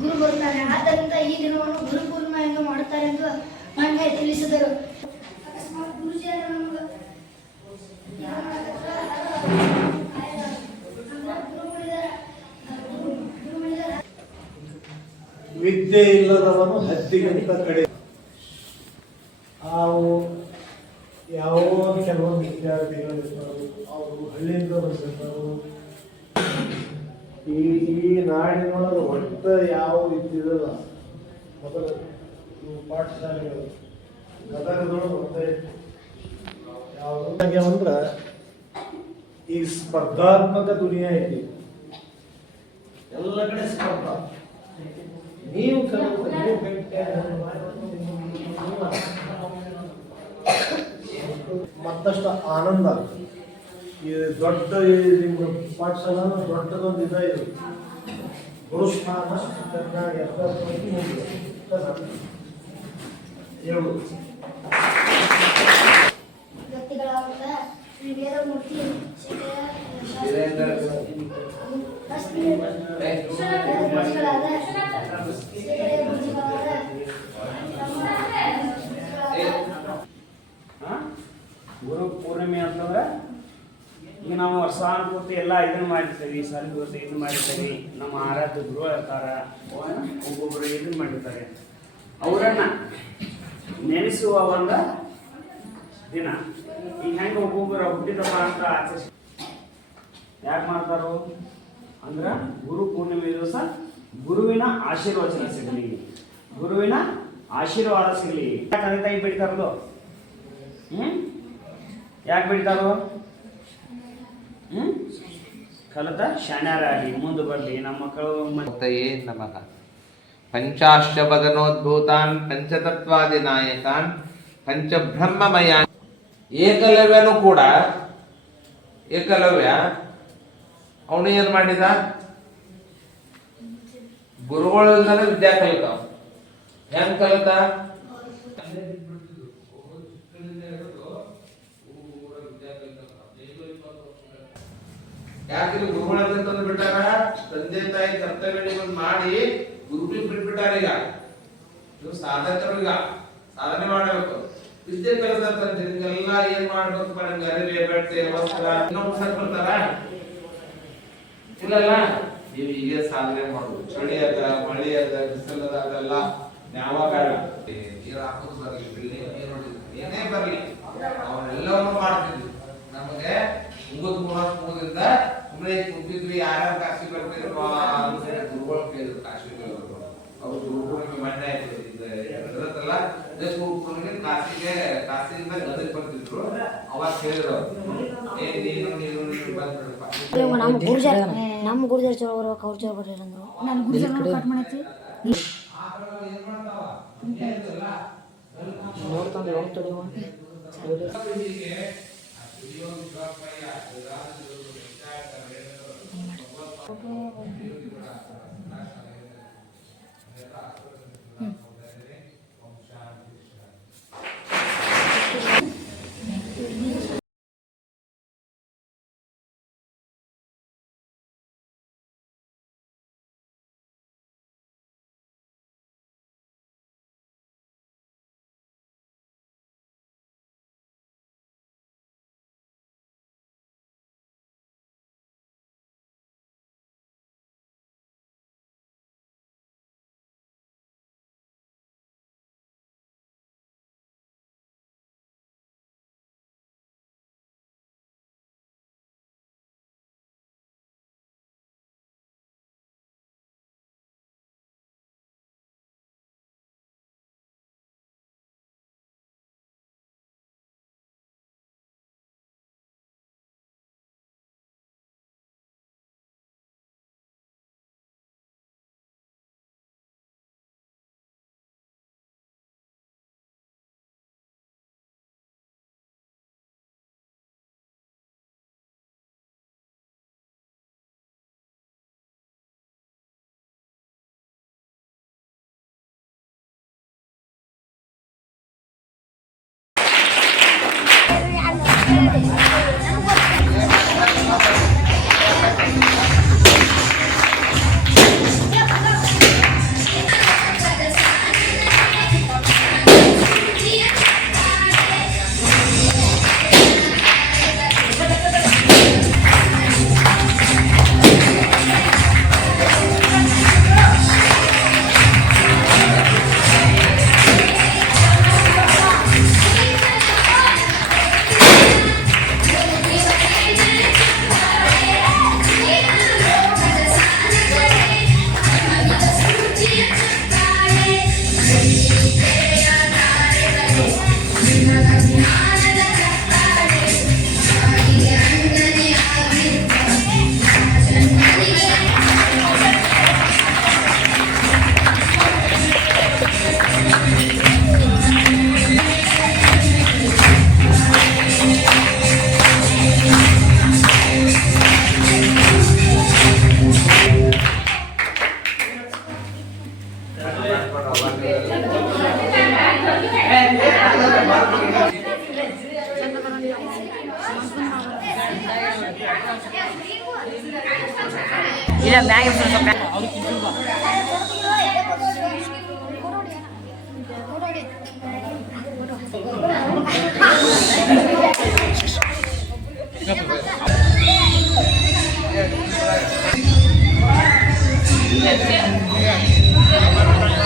ಗುರು ಬರ್ತಾನೆ. ಆದ್ದರಿಂದ ಈ ದಿನವನ್ನು ಗುರುಪೂರ್ಣಿಮೆ ಎಂದು ಮಾಡುತ್ತಾರೆ ಎಂದು ನನಗೆ ತಿಳಿಸಿದರು. ಅಕಸ್ಮಾತ್ ಗುರುಜಿಯರು ನಮಗೆ ವಿದ್ಯೆ ಇಲ್ಲದವನು ಹದ್ದಿಗಿಂತ ಕಡೆ. ಯಾವ ಕೆಲವೊಂದು ವಿದ್ಯಾರ್ಥಿಗಳು ಇರ್ತಾರೆ, ಅವರು ಹಳ್ಳಿಯಿಂದ ಬಂದಿರ್ತಾರೆ. ಈ ನಾಡಿನೊಳಗೆ ಒಟ್ಟ ಯಾವ ಇದ್ದಿರಲ್ಲ. ಮೊದಲು ಪಾಠಶಾಲೆಗಳು ಗದಗದೊಳಗೆ ಒಂದೇ ಯಾವುದು ಅಂದ್ರೆ ಈ ಸ್ಪರ್ಧಾತ್ಮಕ ದುನಿಯಾ ಐತಿ. ಎಲ್ಲ ಕಡೆ ಸ್ಪರ್ಧಾ. ನೀವು ಮತ್ತಷ್ಟು ಆನಂದ. ಈ ದೊಡ್ಡ ನಿಮ್ಮ ಪಾಠಶಾಲ ದೊಡ್ಡದೊಂದು ಇದೆ. ಇದು ಗುರುಸ್ಥಾನ ಚೆನ್ನಾಗಿ ಹೇಳು. ವ್ಯಕ್ತಿಗಳಾದ ಶ್ರೀ ವೇದಮೂರ್ತಿ ಗುರು ಪೂರ್ಣಿಮೆ ಅಂತಂದ್ರೆ ಈಗ ನಾವು ವರ್ಷಾನುಪೂರ್ತಿ ಎಲ್ಲ ಇದನ್ನ ಮಾಡಿರ್ತೀವಿ. ಸಂತೋಷ ಇದನ್ನ ಮಾಡಿರ್ತೀವಿ. ನಮ್ಮ ಆರಾಧ್ಯ ಗುರು ಇರ್ತಾರ, ಒಬ್ಬೊಬ್ಬರು ಇದನ್ನ ಮಾಡಿರ್ತಾರೆ. ಅವರನ್ನ ನೆನೆಸುವ ಒಂದು ದಿನ. ಈಗ ಹೆಂಗೆ ಒಬ್ಬೊಬ್ಬರ ಹುಟ್ಟಿದಪ್ಪ ಅಂತ ಆಚರಿಸಿ ಯಾಕೆ ಮಾಡ್ತಾರೋ ಅಂದ್ರೆ ಗುರು ಪೂರ್ಣಿಮೆ ದಿವಸ ಗುರುವಿನ ಆಶೀರ್ವಚನ ಸಿಗಲಿ, ಗುರುವಿನ ಆಶೀರ್ವಾದ ಸಿಗಲಿ. ಯಾಕೆ ತಂದೆ ತಾಯಿ ಬಿಡ್ತಾರದು? ಯಾಕೆ ಬಿಡ್ತಾರೋ? ಕಲಿತ ಶಾಣ್ಯರಾಗಿ ಮುಂದೆ ಬರಲಿ ನಮ್ಮ ಮಕ್ಕಳು. ನಮಃ. ಪಂಚಾಶ್ವದನೋದ್ಭೂತಾನ್ ಪಂಚತತ್ವಾದಿ ನಾಯಕಾನ್ ಪಂಚಬ್ರಹ್ಮಮಯಾನ್. ಏಕಲವ್ಯನು ಕೂಡ, ಏಕಲವ್ಯ ಅವನು ಏನ್ ಮಾಡಿದ? ಗುರುಗಳಿಂದಲೇ ವಿದ್ಯಾ ಕಲಿತಾವ. ಹೆಂಗ್ ಕಲಿತ? ಯಾಕೆ ಗುರುಗಳಂತ ಬಿಟ್ಟಾರ? ತಂದೆ ತಾಯಿ ಕರ್ತವ್ಯಗಳನ್ನು ಮಾಡಿ ಗುರುಗಳಿಗೆ ಬಿಟ್ಬಿಟ್ಟಾರ. ಈಗ ನೀವು ಸಾಧಕರು, ಈಗ ಸಾಧನೆ ಮಾಡಬೇಕು. ವಿದ್ಯೆ ಕಲಿತಂತ ನಿಮ್ಗೆಲ್ಲ ಏನ್ ಮಾಡ್ಬೇಕು? ನಿಮ್ಗೆ ಅರಿವೆ, ಬಟ್ಟೆ, ವಸ್ತ್ರ ಬರ್ತಾರ ಇಲ್ಲಲ್ಲ. ನೀವು ಈಗ ಸಾಧನೆ ಮಾಡುದು. ಚಳಿ ಅದ, ಮಳಿ ಅದ, ಬಿಸಿಲದ, ಅದೆಲ್ಲ ಯಾವಾಗ ನೀರು ಹಾಕೋದು ಬರಲಿ, ಏನೇ ಬರಲಿ ಅವನ್ನೆಲ್ಲವನ್ನು ಮಾಡ್ತಿದ್ವಿ. ನಮಗೆ ಮುಗಿದಿಂದ ಸುಮ್ಮನೆ ಕುಂತಿದ್ವಿ. ಯಾರ್ಯಾರು ಕಾಶಿ ಬರ್ತಿರಪ್ಪ ಗುರುಗಳು ಕೇಳಿದ್ರು. ಕಾಶಿ ಅವ್ರು ಗುರುಪೂರ್ಣಿಮೆ ಮಣ್ಣೆ ಆಯ್ತಲ್ಲ, ಗುರುಪೂರ್ಣಿಮೆ ಕಾಶಿಯಿಂದ ಗದಗ್ ಬರ್ತಿದ್ರು. ಅವಾಗ ಕೇಳಿದ್ರು, ನೀನು ಬಂದ್ಬಿಡಪ್ಪ. ನಮ್ಮ ಗುರುಜರ್ ಚಲೋ ಬರ್ಬೇಕು, ಅವ್ರ ಚಲೋ ಬರ್ರಿ ಅಂದ್ರು. ನಾನು ಗುರುಜರ್ ಕಟ್ ಮಾಡೈತಿ ನೋಡ್ತಾನೆ ಇಲ್ಲ ಮ್ಯಾಗೆ ಸ್ವಲ್ಪ ಫೋಟೋ